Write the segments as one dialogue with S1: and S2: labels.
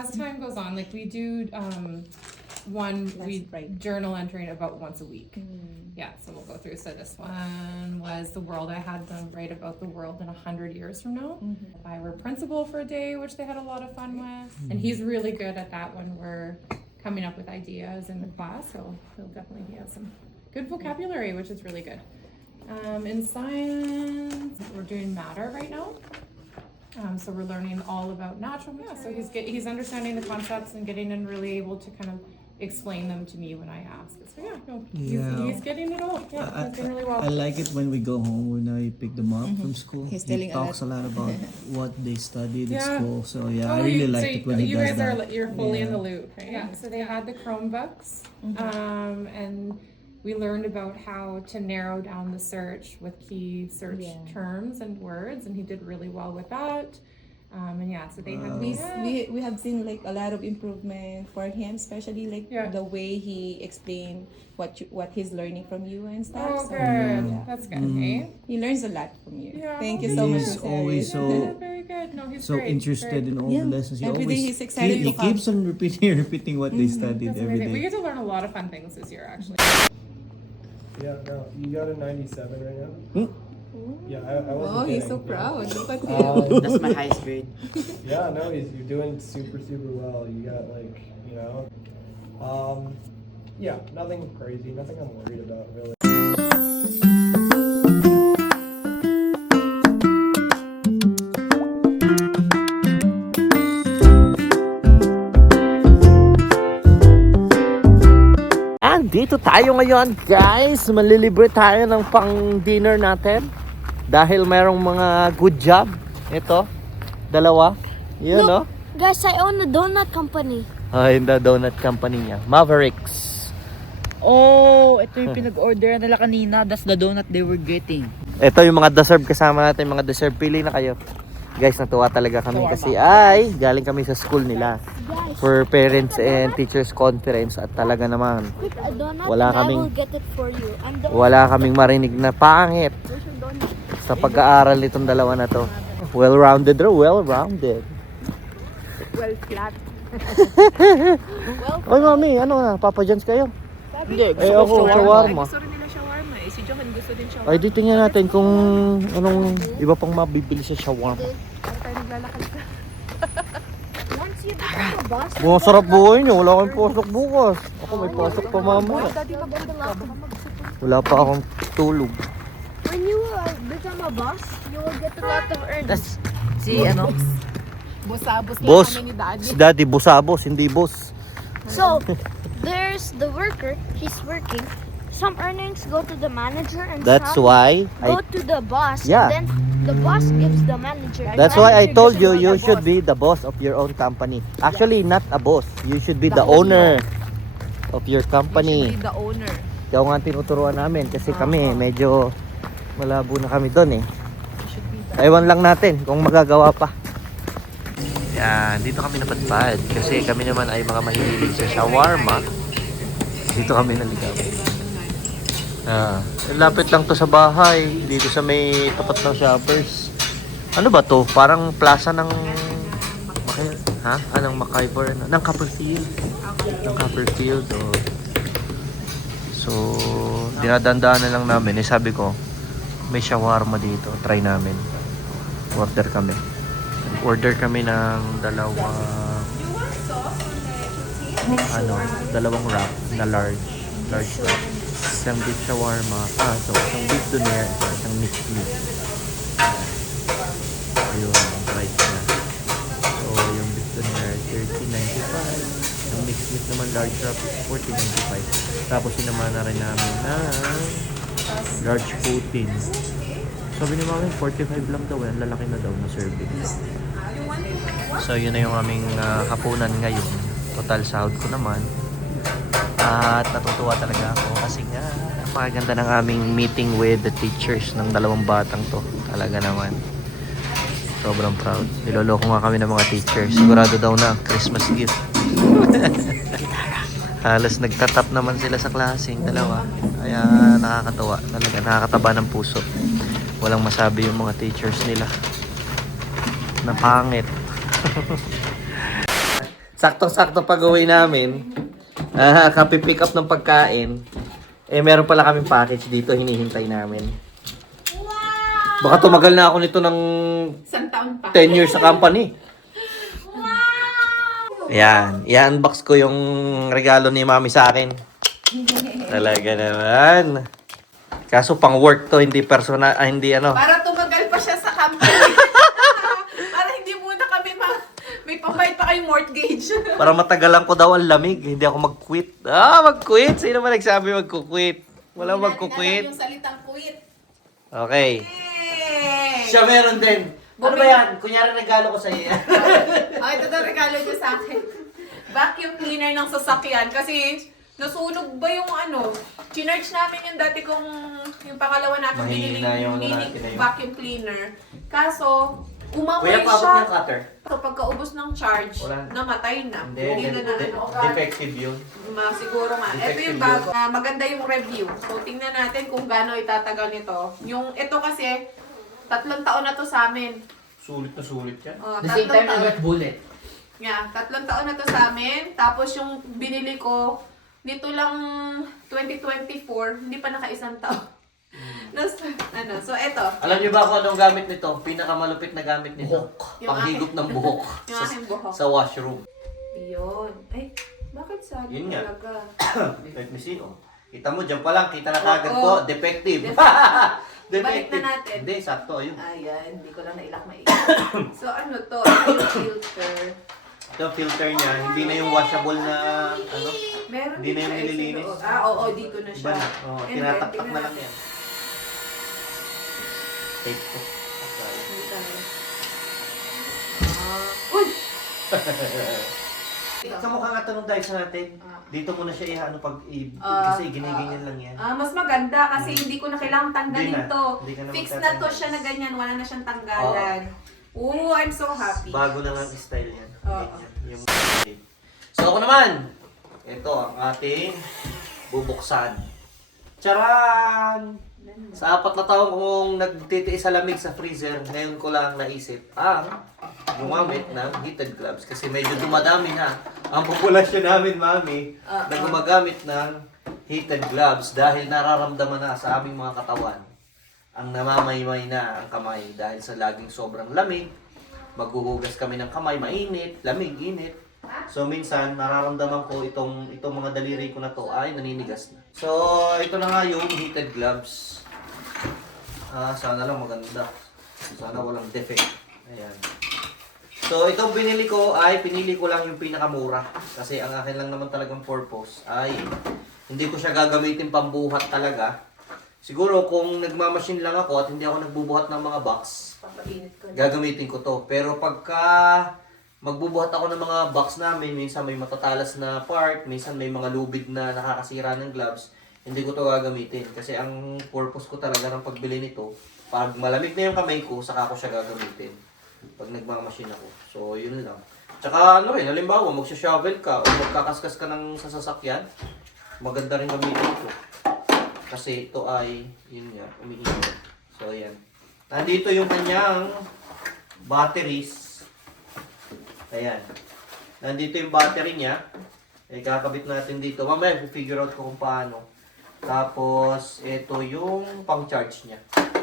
S1: as time goes on, like we do journal entering about once a week. Yeah, so we'll go through. So this one was the world. I had them write about the world in 100 years from now. If I were principal for a day, which they had a lot of fun with. And he's really good at that when we're coming up with ideas in the class. So he'll definitely have some good vocabulary, which is really good. In science, we're doing matter right now. So we're learning all about natural materials. So he's understanding the concepts and getting and really able to kind of explain them to me when I ask. So he's getting it all. Yeah, he's doing really well.
S2: I like it when we go home, when I pick them up from school.
S3: He's
S2: He
S3: telling
S2: talks a lot about what they studied at
S1: Yeah.
S2: school. So yeah, I really like it when he
S1: you
S2: does
S1: guys
S2: that.
S1: you're fully in
S2: Yeah.
S1: the loop, right? Yeah. So they had the Chromebooks, and we learned about how to narrow down the search with key search terms and words, and he did really well with that. So they had
S3: We have seen like a lot of improvement for him, especially like the way he explained what he's learning from you and stuff.
S1: Oh,
S3: So,
S1: good.
S3: yeah.
S1: That's good. Hey?
S3: He learns a lot from you.
S1: Yeah.
S3: Thank you so much.
S2: He's
S3: Miss
S2: always
S3: Aries.
S2: so
S1: Very good. No, he's
S2: so
S1: great.
S2: interested in all the lessons.
S3: Every day he's excited
S2: he
S3: to come.
S2: keeps on repeating what they studied
S1: That's
S2: every
S1: amazing. We
S2: day.
S1: get to learn a lot of fun things this year, actually.
S4: Yeah, no, you got a 97 right now? Yeah, I wasn't
S3: Oh, he's
S4: kidding,
S3: so
S4: yeah.
S3: proud. Look at him.
S5: That's my highest grade.
S4: Yeah, no, you're doing super, super well. You got yeah, nothing crazy, nothing I'm worried about really.
S2: Andito tayo ngayon, guys. Malilibre tayo ng pang-dinner natin dahil mayroong mga good job. Ito, dalawa. Yun, no?
S6: Guys, I own a donut company.
S2: Ay, the donut company niya. Mavericks.
S5: Oh, ito yung pinag-order nila kanina. That's the donut they were getting.
S2: Ito yung mga deserve kasama natin. Mga deserve, pili na kayo. Guys, natuwa talaga kami kasi galing kami sa school nila for parents and teachers conference at talaga naman
S6: Pick a donut
S2: Wala
S6: and
S2: kaming-
S6: I will get it for you. I'm the
S2: wala kaming marinig na pangit
S6: Where's your donut?
S2: sa pag-aaral nitong dalawa na to. Well-rounded raw, well-rounded.
S6: Well, flat.
S2: Oy mami, ano na, Papa John's kayo?
S5: Hindi,
S2: Eh ako, shawarma.
S7: Gusto rin nila shawarma eh. Si Johan gusto din shawarma.
S2: Ay, di tingnan natin kung anong iba pang mabibili sa shawarma.
S7: Ano tayo naglalakad ka?
S6: Once you become a boss,
S2: Mga sarap buhay nyo, wala akong pasok bukas. Ako may pasok pa mamaya.
S7: Daddy, maganda ka.
S2: Wala pa akong tulog.
S6: when you become a boss, you will get a lot of earnings.
S5: Si ano?
S7: Busabos lang
S2: Boss,
S7: kami ni Daddy.
S2: si Daddy busabos, hindi boss.
S6: So, there's the worker, he's working. Some earnings go to the manager and
S2: That's
S6: some
S2: why
S6: go to the boss.
S2: Yeah.
S6: And then the boss gives the manager.
S2: That's why I
S7: Manager
S2: told
S7: kasi
S2: you
S7: not
S2: you
S7: a
S2: should
S7: boss.
S2: be the boss of your own company. Actually, not a boss. You should be the owner of your
S7: You
S2: company.
S7: should be the owner.
S2: Ikaw nga tinuturuan namin kasi kami medyo malabo na kami doon eh. Ewan lang natin kung magagawa pa. Yan, dito kami napadpad kasi kami naman ay mga mahilig sa shawarma. Dito kami naligaw. Lapit lang to sa bahay, dito sa may tapat ng shoppers. Ano ba to? Parang plaza ng Anong MacIver? Ng Copperfield. Ng Copperfield. Oh. So, dinadandaan na lang namin. Sabi ko, may shawarma dito. Try namin. Order kami. Order kami ng dalawang wrap na large wrap. Isang beef shawarma. Isang beef doner. Isang mixed meat. Ayun, ang price niya. So, yung beef doner, 13.95. Yung mixed meat naman, large wrap is 14.95. Tapos sinamahan na rin namin na large poutine. Sabi ni Mami, 45 lang daw. Ang lalaki na daw na serving. So, yun na yung aming hapunan ngayon. Total sahod ko naman. At natutuwa talaga ako kasi nga napakaganda ng aming meeting with the teachers ng dalawang batang to. Talaga naman. Sobrang proud. Niloloko nga kami ng mga teachers. Sigurado daw na Christmas gift. Halos nagtatap naman sila sa klaseng dalawa. Kaya nakakatawa. Talaga nakakataba ng puso. Walang masabi yung mga teachers nila na pangit. Saktong-sakto pag-uwi namin. Kapi-pick up ng pagkain. Eh, meron pala kaming package dito, hinihintay namin. Baka tumagal na ako nito ng
S7: Isang taon pa.
S2: 10 years sa company. Ayan, i-unbox ko yung regalo ni Mami sa akin. Talaga naman. Kaso pang work to, hindi personal, hindi ano.
S7: Para tumagal pa siya sa company. Para hindi muna kami may pambayad pa kayong mortgage.
S2: Para matagalan ko daw ang lamig, hindi ako mag-quit. Mag-quit? Sino ba nagsabi mag-quit? Wala mag-quit.
S7: Yung salitang quit.
S2: Okay.
S7: Yay!
S2: Siya meron din. Ano ba yan? Kunyari regalo ko sa iyo.
S7: Oh, ito daw regalo niya sa akin. Vacuum cleaner ng sasakyan. Kasi nasunog ba yung ano? Chinarge namin yung dati kong, yung pangalawa natin
S2: Mahina
S7: biniling
S2: yung
S7: mini
S2: natin na yun.
S7: vacuum cleaner. Kaso, umamoy
S2: Kuya, paabot
S7: siya.
S2: ng cutter.
S7: So, pagkaubos ng charge,
S2: Wala na.
S7: namatay na.
S2: Hindi,
S7: na ano.
S2: defective yun.
S7: Siguro nga. Ito
S2: Defective
S7: yung bago. Maganda yung review. So, tingnan natin kung gaano itatagal nito. Yung ito kasi, 3 taon na to sa amin.
S2: Sulit na sulit yan.
S7: Oh,
S5: The same
S7: 3
S5: time
S7: taon.
S5: na wet bullet.
S7: Yeah, 3 taon na to sa amin. Tapos yung binili ko, nito lang 2024, hindi pa naka-1 taon. So eto.
S2: Alam niyo ba kung anong gamit nito? Pinakamalupit na gamit nito?
S7: Yung
S2: Panghigop ng buhok.
S7: Yung aking buhok.
S2: Sa washroom.
S7: Yun. Ay, bakit sabi
S2: Yun nga.
S7: talaga?
S2: Let me see, oh. Kita mo, dyan pa lang. Kita na kagad
S7: Oo.
S2: ko. Defective.
S7: Balik na natin.
S2: Hindi, sakto. Ayun.
S7: Ayan, hindi ko lang nailak mailak. So ano to? Ito yung filter.
S2: Ito, filter niya. Hindi na yung washable na, ano.
S7: Meron
S2: Hindi na yung
S7: siya sa
S2: nililinis.
S7: loob. Oo, dito na
S2: Iba
S7: siya.
S2: na. Oh,
S7: And
S2: tinataktak
S7: then,
S2: na lang
S7: tingnan
S2: yan. Tape ko. Okay.
S7: natin tayo. Uy!
S2: Sa mukha nga tanong tayo sa natin. Dito mo na siya ihano kasi giniganyan lang yan.
S7: Mas maganda kasi hindi ko na kailangang tanggalin
S2: Hindi na.
S7: to.
S2: Hindi ka na
S7: Fix na
S2: magtatanggal.
S7: to siya na ganyan, wala na siyang tanggalan. Oo, I'm so happy.
S2: Bago na nga ang style yan.
S7: Oo.
S2: Yung so ako naman, ito ang ating bubuksan. Charan! Sa 4 na taon kong nagtitiis sa lamig sa freezer, ngayon ko lang naisip ang gumamit ng heated gloves kasi medyo dumadami na ang populasyon namin, Mami, na gumagamit ng heated gloves dahil nararamdaman na sa aming mga katawan ang namamaymay na ang kamay dahil sa laging sobrang lamig. Maghuhugas kami ng kamay, mainit, lamig, init. So minsan nararamdaman ko itong mga daliri ko na to ay naninigas na. So ito na nga yung heated gloves. Sana lang maganda. Sana walang defect. Ayan. So itong pinili ko lang yung pinakamura kasi ang akin lang naman talagang purpose ay hindi ko siya gagamitin pambuhat talaga. Siguro kung nagmamachine lang ako at hindi ako nagbubuhat ng mga box,
S7: Papainit ko na.
S2: gagamitin ko to. Pero pagka magbubuhat ako ng mga box namin, minsan may matatalas na part, minsan may mga lubid na nakakasira ng gloves, hindi ko to gagamitin. Kasi ang purpose ko talaga ng pagbili nito, pag malamig na yung kamay ko, saka ko siya gagamitin. Pag nagmamachine ako. So, yun lang. Tsaka ano rin, halimbawa, magsha-shovel ka o magkakaskas ka ng sasakyan, maganda rin gamitin ito. Kasi ito ay, yun nga, umiinit. So, ayan. Nandito yung kanyang batteries. Ayan. Nandito yung battery niya. Eh, kakabit natin dito. Mamaya, figure out ko kung paano. Tapos, ito yung pang-charge niya.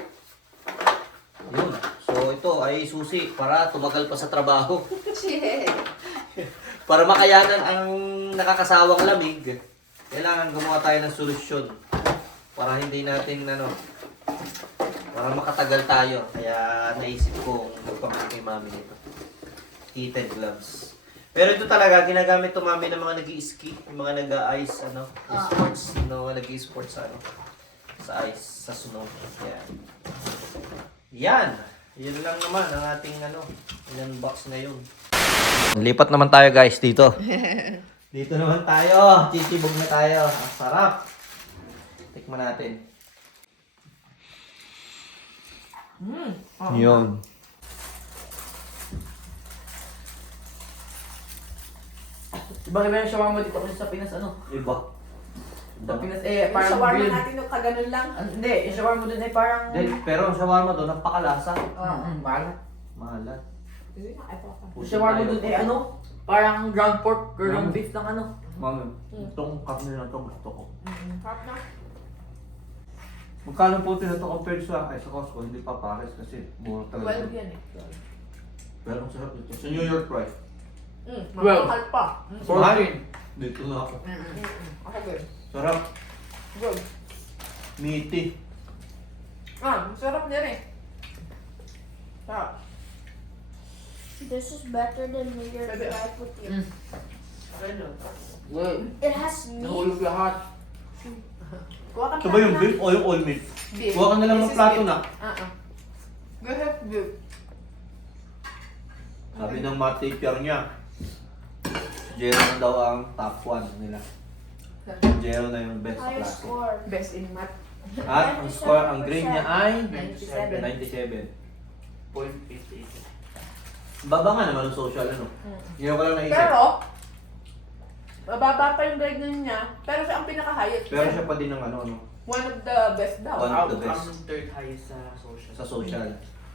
S2: Yun. So, ito ay susi para tumagal pa sa trabaho.
S7: Shit.
S2: Para makayanan ang nakakasawang lamig, kailangan gumawa tayo ng solusyon. Para hindi natin, para makatagal tayo. Kaya naisip ko magpamahal kay Mami nito. Heated gloves. Pero ito talaga, ginagamit to Mami ng mga nag-i-ski, yung mga nag-ice, sports, nag-i-sports sa ice, sa snow. Yan. Yan. Yun lang naman ang ating unbox ngayon. Lipat naman tayo guys dito. Dito naman tayo. Chichibog na tayo. Ang sarap. Tikman natin. Yun.
S5: Diba iba yung shawarma dito kasi sa Pinas
S2: Iba.
S5: Sa Pinas
S7: Yung
S5: parang
S7: shawarma
S5: grilled.
S7: natin yung kaganon lang.
S5: Hindi, yung shawarma dun parang...
S2: Pero ang shawarma doon, napakalasa.
S5: Mahal.
S2: Mahalat.
S5: Yung shawarma dun Parang ground pork, ground beef ng ano.
S2: Mami, itong karne na to gusto ko.
S7: Sarap na.
S2: Magkano po ito compared sa Costco? Hindi pa pares kasi mura talaga.
S7: 12 yan eh.
S2: Pero ang sarap nito. Sa New York price.
S7: Mahal pa.
S2: Mahal. Dito na ako.
S7: Ako good.
S2: Sarap.
S7: Good.
S2: Meaty.
S7: Sarap niya rin. Sarap.
S6: This is better than New Year's
S7: Sabi-
S6: Life with you.
S7: Ano?
S5: Well,
S6: It has meat.
S5: nahulog lahat.
S7: Kuha ka
S2: Ito ba yung beef o yung all meat?
S7: Beef.
S2: Kuha ka na lang
S7: This
S2: ng
S7: is
S2: plato
S7: beef.
S2: na.
S7: Go ahead, beef.
S2: Sabi ng math teacher niya, Jero na daw ang top 1 nila. Jero na yung best sa
S6: Higher
S2: klase.
S6: score.
S7: Best in math.
S2: At ang score, ang grade niya ay
S7: 97.
S2: 97.
S5: 0.58.
S2: Baba nga naman ang social ano. Yun ko lang naisip.
S7: Pero, mababa pa yung grade niya. Pero siya ang pinaka-highest.
S2: Pero siya pa din ng ano,
S7: One of the best daw.
S2: One of the best.
S5: Ang third highest sa social.
S2: sa social.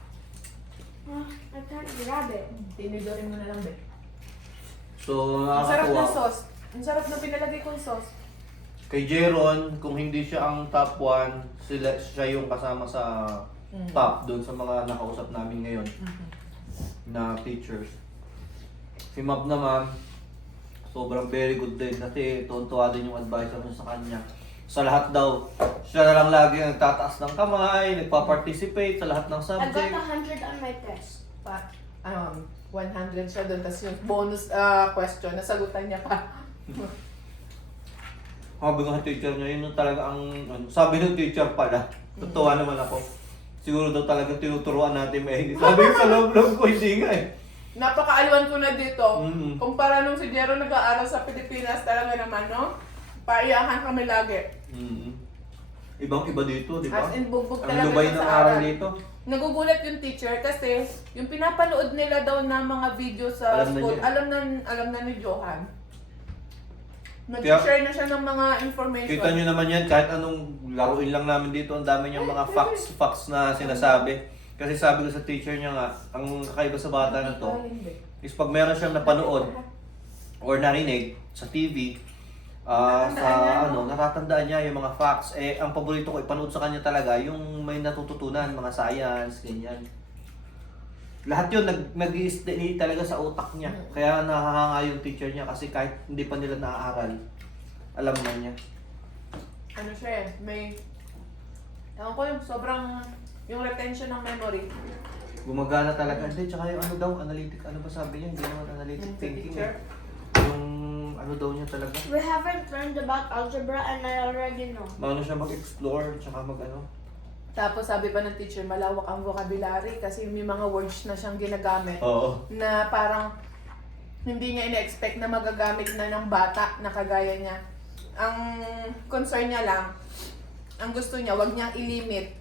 S6: I can't grab it.
S7: Tinidorin mo na lang, be.
S2: So,
S7: Ang sarap ng
S2: nakakatuwa.
S7: sauce. Ang sarap na pinalagay kong sauce.
S2: Kay Jeron, kung hindi siya ang top 1, siya yung kasama sa top doon sa mga nakausap namin ngayon na teachers. Si Mab naman, sobrang very good din kasi tuwan-tuwa din yung advice mo sa kanya. Sa lahat daw, siya na lang lagi ang nagtataas ng kamay, nagpa-participate sa lahat ng
S6: I got
S2: subject.
S6: 100 on my test.
S7: 100 siya doon. Tapos yung bonus question, nasagutan niya pa.
S2: Sabi ng teacher niya, yun yung talaga ang, sabi ng teacher pala, totoo naman ako. Siguro daw talagang tinuturuan natin maigi. Sabi ko sa loob-loob ko, hindi nga eh.
S7: Napaka-alwan ko na dito.
S2: Mm-mm.
S7: Kumpara nung si Jero nag-aaral sa Pilipinas, talaga naman, no? Paiyakan kami lagi.
S2: Ibang-iba dito, di ba?
S7: As in, bugbog
S2: Ang
S7: talaga
S2: lubay
S7: siya
S2: ng
S7: sa
S2: aral
S7: aral.
S2: dito.
S7: Nagugulat yung teacher kasi yung pinapanood nila daw na mga video sa
S2: Alam na
S7: school,
S2: niya.
S7: alam na ni Johan. Nag-share na siya ng mga information.
S2: Kita nyo naman yan, kahit anong laruin lang namin dito, ang dami niyang mga facts na sinasabi. Kasi sabi ko sa teacher niya nga, ang kakaiba sa bata na to, is pag meron siyang napanood or narinig sa TV, natatandaan niya yung mga facts. Eh, ang paborito ko ipanood sa kanya talaga, yung may natututunan, mga science, ganyan. Lahat yun, nag-i-stay talaga sa utak niya. Kaya nahahanga yung teacher niya kasi kahit hindi pa nila naaaral, alam na niya.
S7: Ano siya eh, may... Ewan ko yung sobrang... Yung retention ng memory.
S2: Gumagana talaga. Hindi, tsaka yung ano daw, analytic, ano ba sabi niya? Hindi naman analytic thinking eh. Yung ano daw niya talaga.
S6: We haven't learned about algebra and I already know.
S2: Maano siya mag-explore, tsaka mag-ano.
S7: Tapos sabi pa ng teacher, malawak ang vocabulary kasi may mga words na siyang ginagamit
S2: Oo.
S7: na parang hindi niya ina-expect na magagamit na ng bata na kagaya niya. Ang concern niya lang, ang gusto niya, wag niyang ilimit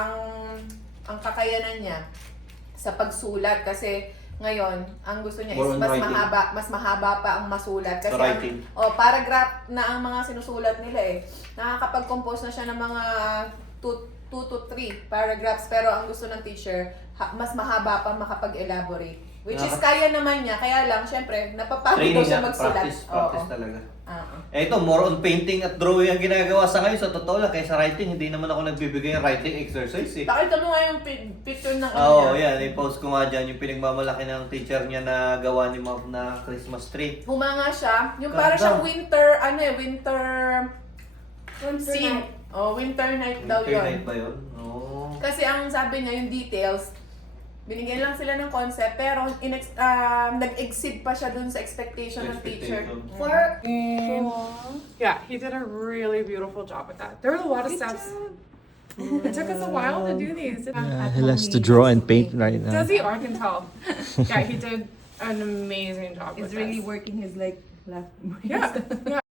S7: ang kakayanan niya sa pagsulat kasi ngayon, ang gusto niya
S2: More
S7: is
S2: on
S7: mas
S2: writing.
S7: mahaba pa ang masulat kasi
S2: Sa writing.
S7: paragraph na ang mga sinusulat nila eh. Nakakapag-compose na siya ng mga 2 to 3 paragraphs pero ang gusto ng teacher mas mahaba pa makapag-elaborate. Which is kaya naman niya, kaya lang syempre napapagod daw
S2: Training
S7: siya
S2: na,
S7: magsulat.
S2: practice talaga.
S7: Oo.
S2: Eh ito, more on painting at drawing ang ginagawa sa ngayon. Sa totoo lang, kaysa writing, hindi naman ako nagbibigay ng writing exercise eh.
S7: Pakita mo nga yung picture ng
S2: Oo,
S7: niya.
S2: yan. I-post ko nga dyan yung pinagmamalaki ng teacher niya na gawa ni Mom na Christmas tree.
S7: Humanga siya. Yung
S2: Ganda.
S7: para siyang winter
S6: Winter
S7: scene.
S6: night.
S7: Oh, winter night daw
S2: Winter
S7: yun.
S2: night ba yun? Oo.
S7: Kasi ang sabi niya, yung details, binigyan lang sila ng concept, pero nag-exceed pa siya dun sa expectation ng teacher.
S2: Expectation.
S1: Yeah, he did a really beautiful job with that. There were a lot of steps. It took us a while to do these.
S2: He likes to draw and paint right now.
S1: Does he? Oh, I can tell. Yeah, he did an amazing job
S3: He's
S1: with
S3: really
S1: this.
S3: working his like left brain.
S1: Yeah, yeah.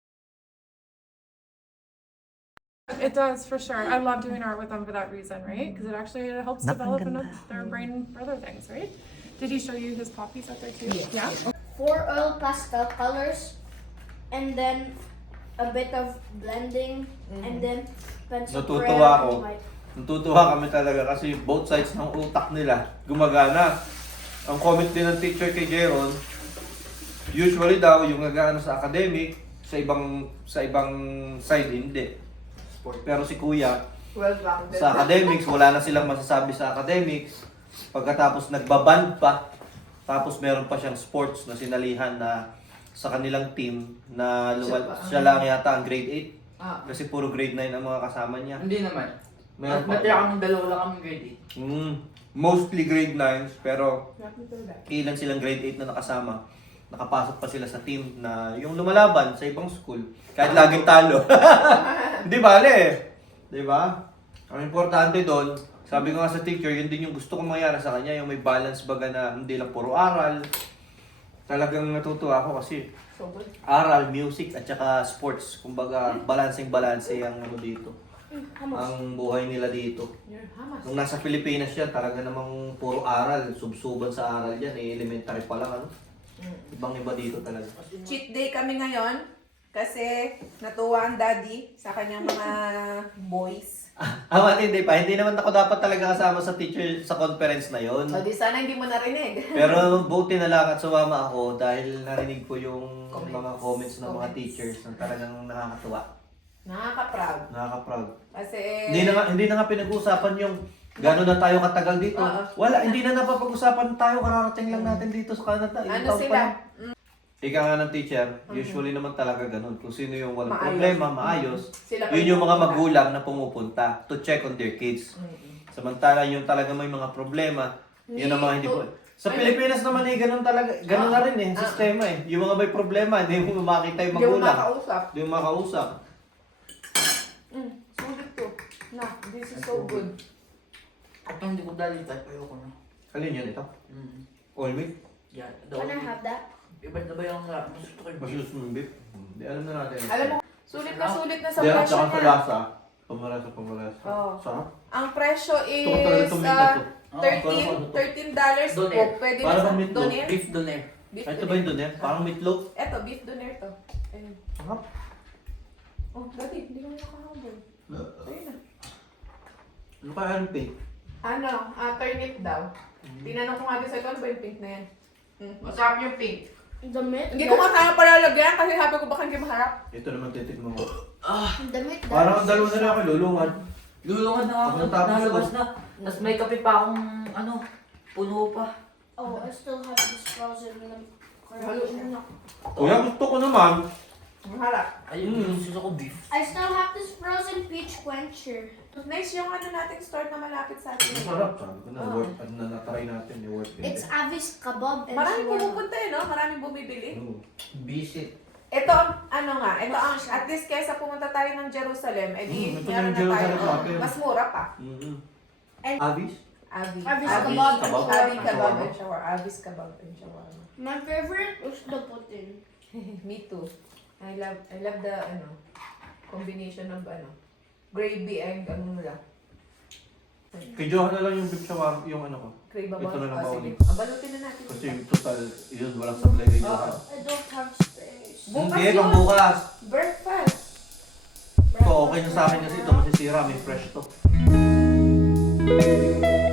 S1: It does for sure. I love doing art with them for that reason, right? Because it actually helps develop their brain for other things, right? Did he show you his poppies out there too? Yeah.
S6: 4 oil pastel colors and then a bit of blending and then pencil
S2: Natutuwa
S6: crayon
S2: ako.
S6: and white.
S2: Natutuwa kami talaga kasi both sides ng utak nila gumagana. Ang comment din ng teacher kay Jeron,
S8: Usually daw, yung nag-ano sa academic, sa ibang side, hindi. Pero si Kuya,
S7: Well-rounded.
S8: sa academics, wala na silang masasabi sa academics. Pagkatapos nagbaband pa, tapos meron pa siyang sports na sinalihan na sa kanilang team na siya lang yata ang grade 8.
S5: Ah,
S8: Kasi puro grade 9 ang mga kasama niya.
S5: hindi naman.
S8: Meron pa.
S5: Natira kami dalawa lang kami grade
S8: Mostly grade 9s, pero ilan silang grade 8 na nakasama. Nakapasok pa sila sa team na yung lumalaban sa ibang school. Kahit laging talo. Hindi bale eh. Di ba? Ang importante doon, sabi ko nga sa teacher, yun din yung gusto kong mangyari sa kanya, yung may balance baga na hindi lang puro aral. Talagang natutuwa ako kasi
S7: So good.
S8: aral, music, at saka sports. Kumbaga, balancing-balanse ang ano dito. Ang buhay nila dito.
S7: You're hamas.
S8: Nung nasa Pilipinas yan, talaga namang puro aral, subsuban sa aral yan, elementary pa lang, ano? Ibang-iba dito talaga.
S7: Cheat day kami ngayon kasi natuwa ang daddy sa kanyang mga boys.
S8: Hindi pa. Hindi naman ako dapat talaga kasama sa teacher sa conference na yon.
S7: So di sana hindi mo narinig.
S8: Pero buti na lang at sumama ako dahil narinig ko yung
S7: Comments.
S8: mga comments ng mga teachers na talagang nakakatuwa.
S7: Nakaka-proud.
S8: Nakaka-proud.
S7: Kasi
S8: Hindi na nga pinag-uusapan yung gano'n na tayo katagal dito.
S7: Oo.
S8: Wala, hindi na napapag-usapan tayo. Kararating lang natin dito sa Canada. Ilang
S7: ano
S8: taon pa
S7: sila?
S8: lang. Ika nga ng teacher, usually naman talaga ganun. Kung sino yung walang
S7: Maayos.
S8: problema, maayos,
S7: Sila pa
S8: yun yung mga
S7: pupunta.
S8: magulang na pumupunta to check on their kids. Samantala yung talaga may mga problema, yun ang mga hindi po. Sa Pilipinas naman eh, ganun talaga, ganun na rin eh, sistema eh. Yung mga may problema, hindi mo makita yung
S7: Hindi mo
S8: magulang.
S7: makausap.
S8: Hindi mo makausap.
S7: Sulit to. Na, this is so good.
S5: At hindi ko dali type, ayoko na.
S8: Alin yun ito? All meat?
S5: Yan.
S6: Can I have that?
S5: Iba't na ba yung gusto ko yung beef?
S8: Masus mo yung beef? Hindi, alam na natin.
S7: Alam mo, sulit na sa
S8: Hindi, at
S7: presyo
S8: saka sa
S7: niya.
S8: lasa. Pamalasa.
S7: Oo.
S8: Sarap.
S7: Ang presyo
S8: Gusto ko talaga
S7: is
S8: itong meat na to.
S7: $13
S5: Doner.
S7: po. Pwede na
S8: Parang
S7: sa
S8: meatloaf.
S7: doner.
S5: Beef doner.
S7: Beef
S8: Ito ba
S7: doner.
S8: yung doner? Parang meatloaf.
S7: Eto, beef doner to. Ayun.
S8: Sarap.
S7: Oh, dati, hindi ko na nakahabol. Ayun na.
S8: Ano kaya yung pink?
S7: Ano, turnip daw. Tinanong ko nga din sa ito, ano ba yung pink na yan?
S5: Masarap yung pink.
S6: The meat.
S7: Hindi ko nga kaya palalagyan kasi sabi ko baka hindi maharap.
S8: Ito naman titikman ko.
S6: The meat.
S8: Parang ang dalawa na lang ako lulungan.
S5: Lulungan na ako.
S8: Pag natapos
S5: Nalabas
S8: ko.
S5: na. Tapos may kape pa akong puno pa.
S6: Oh, I still have this frozen milk.
S7: Haluin na.
S8: Kuya, gusto ko naman.
S7: Maharap.
S5: Ayun, gusto ko beef.
S6: I still have this frozen peach quencher.
S7: Nice yung ano nating store na malapit sa atin.
S8: Masarap. Sabi ko na, worth, ano na natry natin, worth it.
S6: It's Avi's kebab and
S7: Maraming
S6: shawarma.
S7: pumupunta eh, no? Maraming bumibili.
S5: Visit.
S7: Ito, ano nga, ito ang, at least kaysa pumunta tayo ng Jerusalem, edi
S8: Ito
S7: meron
S8: na yung
S7: na tayo.
S8: Jerusalem natin.
S7: Mas mura pa.
S6: And-
S8: Avis?
S7: Avi.
S6: Avi's
S7: Avi
S6: kebab and
S8: kebab.
S7: Avi
S6: shawarma.
S7: kebab and shawarma. Avi's kebab and shawarma.
S6: My favorite is the pudding.
S7: Me too. I love the, combination of, gravy and, nila.
S8: Kay Johan na lang yung beef shawarma, yung ano ko.
S7: Crave
S8: Ito na lang
S7: Ah,
S8: ba
S7: sige.
S8: ulit?
S7: Abalutin na natin.
S8: Kasi total, yun, walang sablay kay Johan.
S7: Oo.
S6: I don't have space.
S7: Bukas
S8: Hindi,
S7: yun.
S8: pang bukas.
S7: Breakfast.
S8: Ito, okay na sa akin kasi ito masisira, may fresh to.